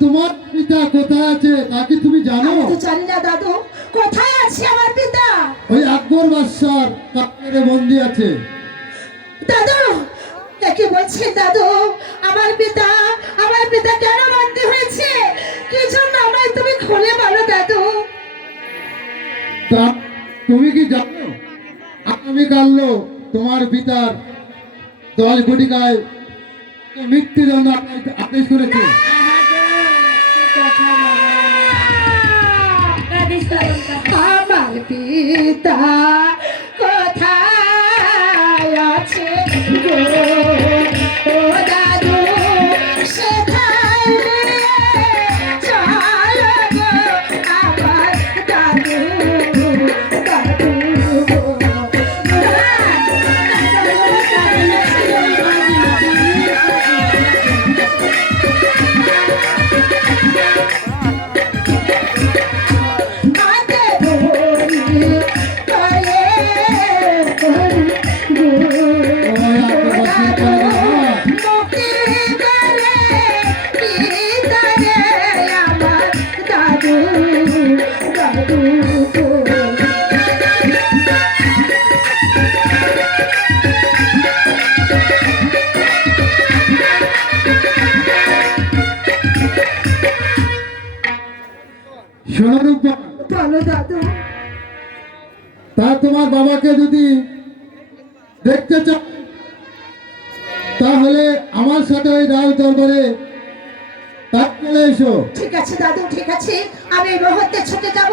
তোমার পিতা কোথায় আছে তা কি তুমি জানো? জানি না দাদু, কোথায় আছে আমার পিতা? ওই আকবর বাদশার কারাগারে বন্দী আছে। দাদু কি বলছেন দাদু? আমার পিতা কেন বন্দী হয়েছে? কি জন্য আমায় তুমি খুলে বলো দাদু। তা তুমি কি জানো আগামীকাল তোমার পিতার 10 ঘটিকায় মৃত্যুদণ্ড আদেশ করেছে। আমার পিতা কোথায় আছে গো ও দাদু, সেথায় চলো গো আমার দাদু দাদু গো। তা তোমার বাবাকে যদি দেখতে চাও তাহলে আমার সাথে ওই রাজ দরবারে চলে এসো। ঠিক আছে দাদু, ঠিক আছে, আমি এই মুহূর্তে ছুটে যাব।